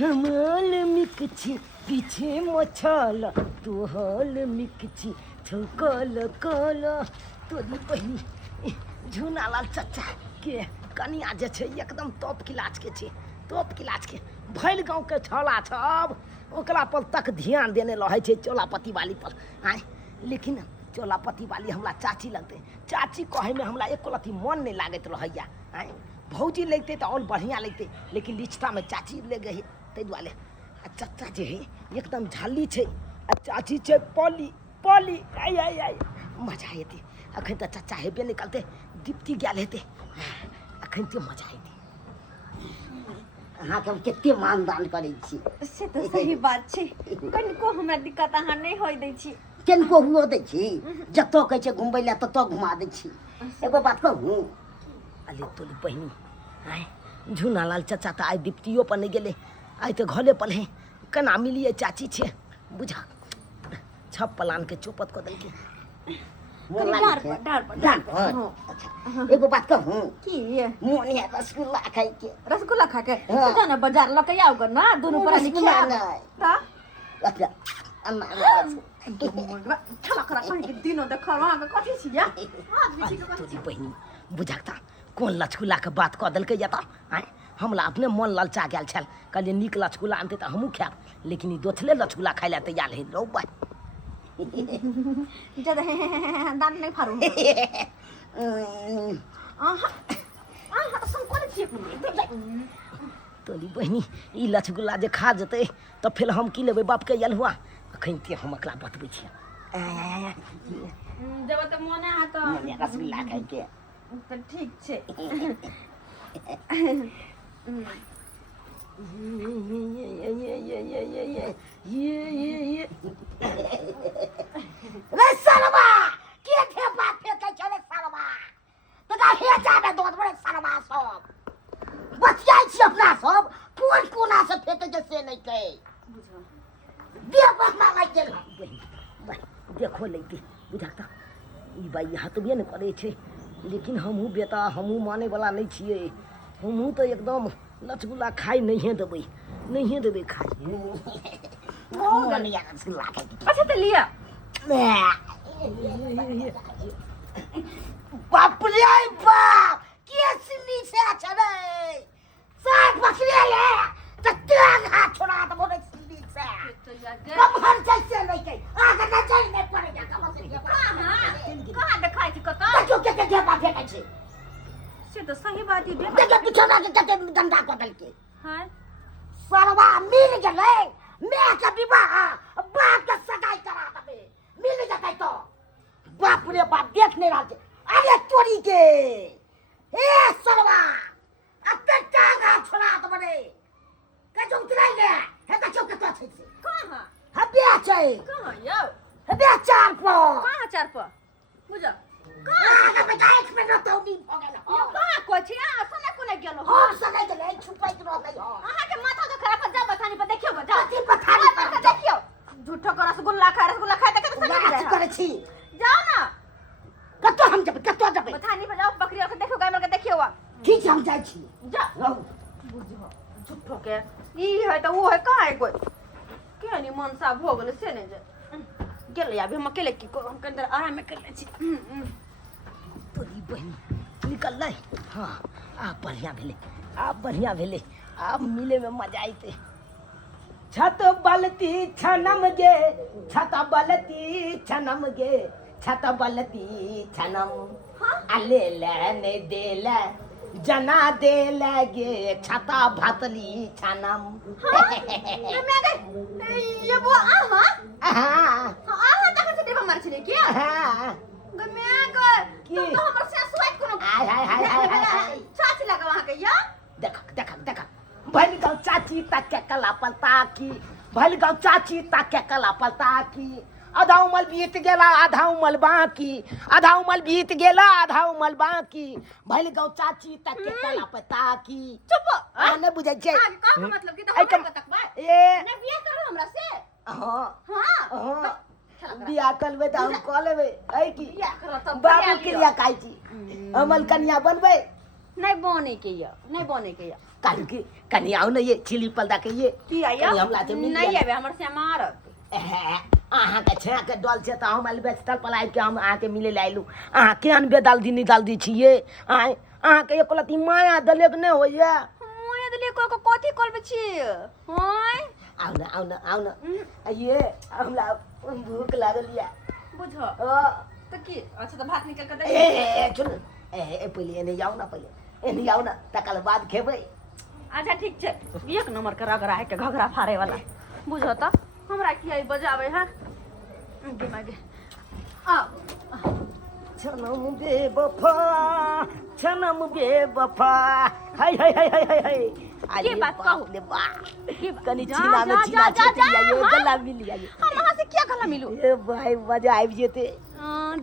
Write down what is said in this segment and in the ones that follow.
हमाल मिकची पीछे मछाल तू हाल मिकची छकल कल तोरी बहिनी झुनालाल चचा के कनिया जे छै एकदम टॉप क्लास के छै, टॉप क्लास के भैल गाँव के छौला छब ओकरा पर तक ध्यान देने रहे छै चोलापति वाली पर। आय लेकिन चोलापति वाली हमरा चाची लगते, चाची कहे में हमरा एको रत्ती मन नहीं लागत रहैया। आय भौजी लगते तो और बढ़िया लगते, लेकिन लिचता में चाची ले गई ताहि दुआरे। आ चचा जे है एकदम झाली छै, आ चाची छै पॉली पॉली। आय आय आय मजा हेतै अखन तऽ चचा हेबे निकलते, दीप्ति गेल हेतै अखन ते मजा हेतै। अहाँके हम कते मानदान करै छी। से तो सही बात छै, कनिको हमरा दिक्कत अहाँ नहीं होय दै छी। किनको हुओ दै छी, जतऽ कहै छै घुमबै लए ततऽ घुमा दै छी। एगो बात कहूँ, अले तोली बहिनी आय झुनालाल चचा तऽ आइ दीप्तियो पर नहीं गेले, आइ तऽ घरे पर है। केना मिलिए चाची छै बुझा छप पलान के चौपट कऽ देलकै। एगो बात कहूँ, की मोन है रसगुल्ला खाइ के। रसगुल्ला खा के हाँ। जाना बाजार लके आओ ग ना दोनों पर रसगुल्ला निखिया नहीं। ता अच्छा अम्मा छला खरा कहीं के दिनो देखा वहां के कथि छिया अरे तोरी बहिनी बुझाता कोन लचकुला के बात कऽ देलकै या तऽ। आय हमरा अपने मन ललचा गेल छल, कहलिए नीक लचकुला आनते तऽ हमहूँ खायब, लेकिन ई दोथले लचकुला खाइ लए तैयार है। रौ बाय ज्यादा दांत नहीं फाड़ू संकोल छिए तोरी बहिनी ई लचकुला जे खा जेतै तऽ फेर हम की लेबै बाप के आयल हुआ। अखन ते हम एकरा बतबै छियै जब त मोने आ त रसगुल्ला खाइ के त ठीक छै। रे सरवा के थे बात फेकै छै रे सरवा, तका हे जाबे दोत बड़े सरवा सब बचियाइ छी अपना सब कोन कोना से फेकै छै से नहीं कहे दे बहना लाग गेल। देखो लैते बुझाता ई बाई हतबे ने करे छै, लेकिन हमहूँ बेटा हमहूँ माने वाला नहीं छियै। हमहूँ तो एकदम लचगुल्ला खाई नहीं देबै, नहीं देबै खाई। मोन या रसगुल्ला खाइ के। अच्छा त लिया बाप रे बाप के सिल्ली से छबे साथ बकरे ले त त्याग हाथ छोड़ा त बोले सिल्ली से कब हर जैसे नहीं कही आगे न जाई नहीं पड़ेगा कब से कहां देखाई छी कत देखो के बात फेकै छै। से तो सही बात ही बेटा देखे पिछोना के कते धंधा को दल के हां सरवा मिल गेलै मैं के विवाह बाप के सगाई करा देबे मिल जतै तो बाप रे बाप देख नहीं रहा। अरे तोरी के ए सरवा अते टांगा छोड़ा तो बने कजो उतराई ले हे कजो के तो छै से कहां हबे छै कहां यो हबे चार पर कहां चार पर बुझा आगे में एक मिनट तो नहीं हो गेल यो कहां को छी आ सने कोने गेलो हम सगाई के ले छुपाई तो रहलै हो अहाँ के माथा तो खराब जा बथानी पर देखियो जा कथी पथारी पर देखियो झूठो का रसगुल्ला खा त के सने बात करे छी जाओ ना कतो हम जब कतो जब बथानी पर जाओ बकरी के देखियो गाय के देखियो ठीक हम जाई छी जा बुझियो झूठो के ई है त वो है कहां है कोई के नि मन सा भ गेल से ने जे गेल अभी हम अकेले की हम के अंदर आराम में कर ले छी। तोरी बहिनी निकल लै हाँ आप बढ़िया भेले, आप बढ़िया भेले, आप मिले में मजा आते। छत बलती छनम गे छत बलती छनम गे छत बलती छनम अले लेने दे ले जना दे लगे छता भतली छनम। ये वो आहा हां आहा तक से देबा मार छले क्या हां गम्याग की? तो हमर से स्वाद कोनो हाय हाय हाय हाय हाय चाची लगा वहां के या देख भैल गाँव चाची तक के कला पलता की भैल गाँव चाची तक के कला पलता की आधा उमल बीत गेला आधा उमल बाकी आधा उमल बीत गेला आधा उमल बाकी भैल गाँव चाची तक के कला पलता की। चुप ने बुझै छै का मतलब की तो ऐ कम- हम तक बा ए ने बियाह करो हमरा से हां हां हां बियाह करबै त हम कऽ लेबै ऐ की बियाह करो तब बाबू क्रिया खाइ छी अमल कन्या बनबै नहीं बने के ये नहीं बने के ये कालू के कनी आओ ना ये चिली पलदा के ये की आया कनी हमला से मिल नहीं आवे हमर से मारत अहाँ के छे के डल छे त हम आइल बेचतल पलाई के हम अहाँ के मिले लाइलू अहाँ के अनबे दाल दी निकाल दी छिए अहाँ के एकलती माया दले के नहीं होइए मोय दले को कथि करबे छी होय आओ ना ये हमरा भूख लागल या बुझ अ, तो की अच्छा तो भात निकल के दे ए सुन पहिले एने जाओ ना पहिले एने आओ ना तकर बाद खेबै अच्छा ठीक छे एक नंबर के रगड़ा है के घगरा फाड़े वाला बुझो त हमरा की आई बजावे है दिमागे आ छनम बेवफा छनम बेवफा हाय हाय हाय हाय हाय हाय के बात कहू? ले बा के कनी जा, छीना में जा, छीना जा, जा, छेती आइए हाँ? गला मिल आइए हम वहां से क्या गला मिलू ए भाई मजा आबि जेते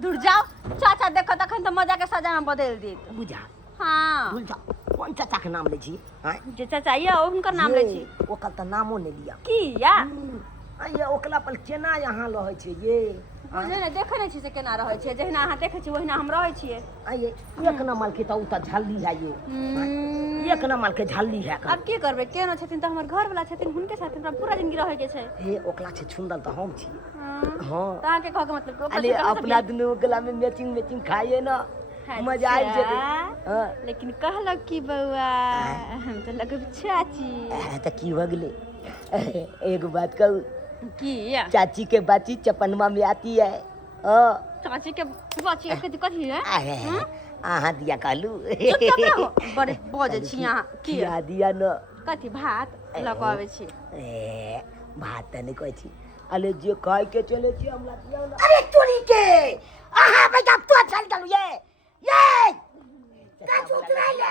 दूर जाओ चाचा देखो तखन तो मजा के सजा में बदल देत बुझा हाँ भूल जा कौन चाचा के नाम ले छी हां जे चाचा ये हुनकर नाम ले छी ओकर त नामो नहीं लिया की या ये ओकला पर केना यहाँ रहै छै ये बुझे ने देखे नहीं छी से केना रहै छै जहिना अहाँ देखे छी ओहिना हम रहै छियै आइए एक नंबर के त उ त झल्ली है ये एक नंबर के झल्ली है अब की करबे केना छथिन त हमर घर वाला छथिन हुनके साथ हमरा पूरा जिंदगी रहे के छै हे ओकला छै छुंदल त हम छी हां त अहाँ के कह के मतलब ओकर अरे से कहाँ अपना दुनू गला में मैचिंग खाइए ना अच्छा। मजा आबि जेतै हाँ। लेकिन कहलक की बउआ हम तो लगब चाची त की भ गेलै एक बात कहू की या चाची के बाची चपनमा में आती है चाची के बाची के कथी है अहाँ दिया कहलू चुपचाप रहो बड़े बजे छी अहाँ की खिया दिया न कथी भात लगावे छी ए भात त नहीं कहै छी अले जे खाय के चले छी हमरा दिया ना अरे तोरी के आहा बेटा तो चल चलू ये का उतरा ले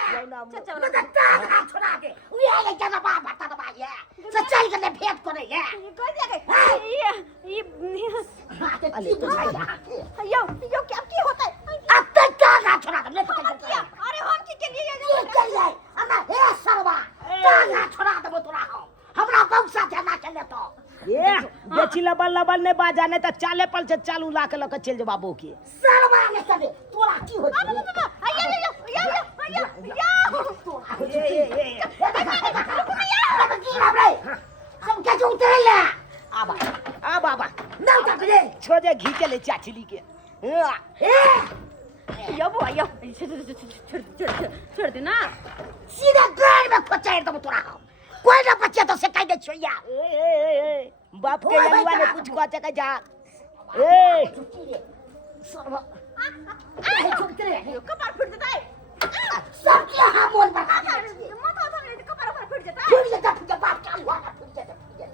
चाचा मैं का छोड़ा के ये ले जाना बा बता दबा ये सच्चाई के भेंट करे ये कह दिया ये अरे तो यो क्या की होता है अब तक का छोड़ा के ले किया अरे हम की के लिए ये कर ले अना हे सरवा का छोड़ा दबो तोरा हम हमरा बौसा जना चले तो ए बेची लबल नहीं बाजा नहीं त चाले पल से चालू ला के लके चल जबाबो के सरवा ने करे तोरा की हो हम क्या जो उतरे ले आ बाबा ना उतर ले छोजे घीचे ले चाचली के यो बुआ यो छोड़ दे ना सीधा गाड़ में खोचाई दबो तोरा हम कोई ना बच्चे तो से कह दे छोया बाप के यलवा ने कुछ कहते के जा ए सरवा यो कपार फट जाता है सब क्या हम बोल बता माथा था कपार ऊपर फट जाता है फिर ये तब जब बात क्या हुआ फिर ये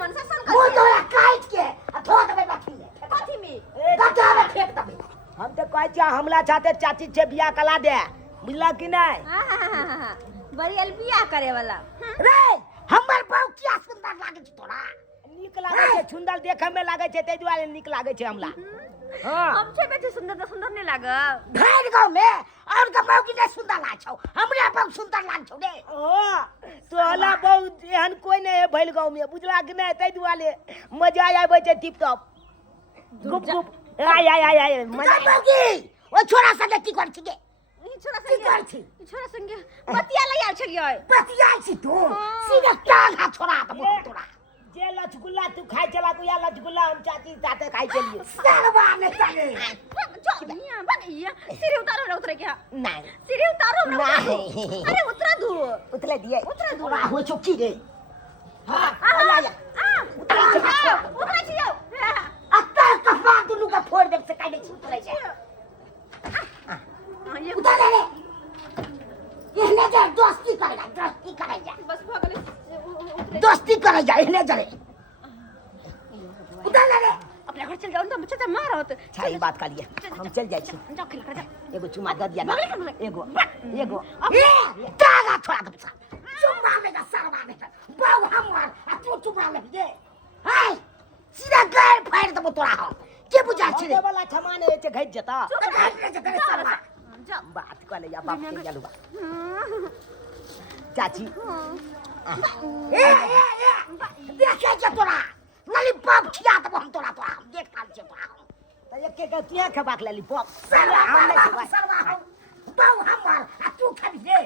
मन से सन वो तो है काट के थोड़ा दबे बाकी है कथी में बता में फेंक दबे हम तो कहै छी हमला चाहते चाची से बियाह कला दे बुझला कि नहीं बड़ी अलबिया करे वाला रे हमर बहू क्या सुंदर लागे छ तोरा निक लागे छै सुंदर देखे में लागे छै तै दुआरे निक लागे छै हमला हां हम छे बेटी सुंदर नहीं लागा घर गांव में और का बहू की नहीं सुंदर लाग छौ हमरा बहू सुंदर लाग छौ रे ओ तोला बहुत एहन कोई नहीं है भइल गांव में बुझला कि नहीं तै दुआरे मजा आबै छै टिप टॉप गुप गुप आय मजा बहू की ओ छोरा संगे की कर छी गे छोरा संगे पतिया ले आल छलियै पतिया छी तू सीधा टांग हाथ छोड़ा दबो तोरा जे लचगुल्ला तू खाइ चला तू या लचगुल्ला हम चाची साथे खाइ चलिए सरवा ने चले चलिए बनिया सिर उतारो ना उतरे क्या नहीं सिर उतारो ना नहीं अरे उतरा दू उतले दिए उतरा दू तोरा हो चुकी रे हां उतरा छियो अत्ता कफा दुनु का फोड़ दे से काटे छी उतरे जा उतार ले ये ले जा दोस्ती करेगा बस भगले दोस्ती करेगा ये ले जा रे उतार ले अपने घर चल जाओ ना बच्चा मार होत छाई बात कर लिया हम चल जाय छी जाओ खेल कर जा एगो चुमा दे दिया ना एगो ये टागा छोड़ा दे चुम्मा में का सरवा ने बाऊ हमर आ तू चुम्मा ले ये हाय सीधा गाय फाड़ दबो तोरा हम के बुझा छी रे वाला ठमाने एचे घट जता सरवा जा बात कर ले या बाप के जलवा चाची ए देखे के तोरा लॉलीपॉप खिया दबो हम तोरा हम देख काल छे तोरा त एक के किया खबाक लॉलीपॉप सरवा हम बाऊ हमर आ तू खाबी रे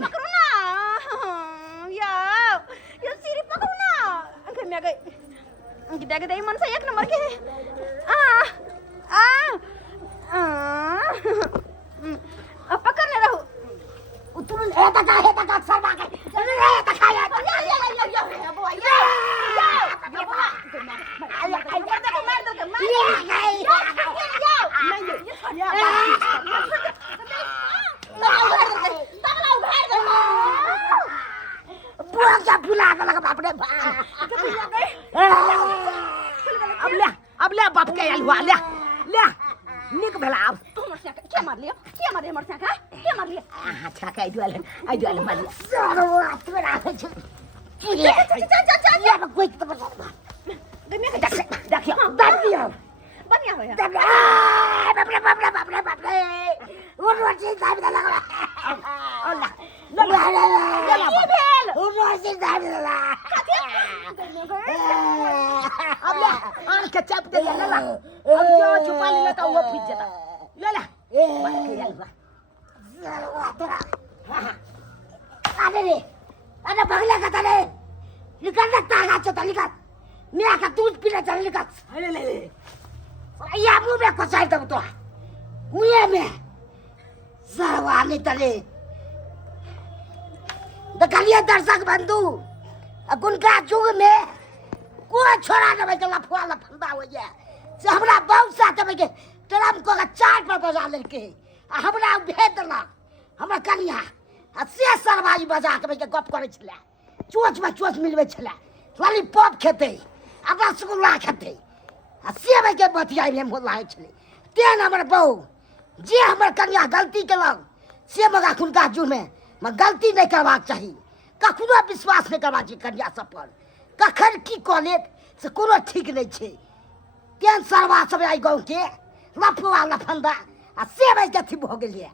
में पकड़ो ना या सीरी पकड़ो ना अंकल मैं गई kita kita iman saya ke nomor ke apa kan rahu उतरून हे तका सर्वा के हे तका या buah ya बुआ क्या बुला के लगा बाप रे अब ले बाप के आलू ले ले निक भला अब क्या मार लिया मर से क्या मार लिया अच्छा का आइडियल मार लिया सर्वा तेरा ये कोई तो बता देखियो बढ़िया हो यार बाप रे वो रोटी दाब दे लगा अल्लाह वो रोटी दाब दे लगा अब ले आन के चाप दे ले ला अब जो छुपा ले तो वो फिट जाता ले ला अरे भगले का तले निकल लगता है चता निकल मैं का दूध पीना चल निकल ले या मुंह में कोसाई तब तो मुंह में सरवाने तले दकलिया दर्शक बंधु अकुन का जुग में कोई छोरा न बे चला फुआला फंदा हो जाए से हमरा बहुत साथ में के ट्रम को का चार पर बजा लेके हमरा भेद दला हमरा कनिया आ से सरवाई बजा के गप करे छले चोच में चोच मिलवे छले लॉलीपॉप खेते आ रसगुल्ला खेते आ से में के बतियाई में मोला छले तेन हमर बहू जे हमर कनिया गलती केलक से मगा खुनका जू में गलती नहीं करबाक चाही कखनो विश्वास नहीं करबाक चाही कनिया सब पर कखन की कॉलेज से कोनो ठीक नहीं छे तेन सरवा सब आई गाँव के लफुआ लफंदा आ से में के अथी भ गेलिए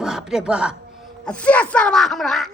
बाप रे बाप से सरवा हमरा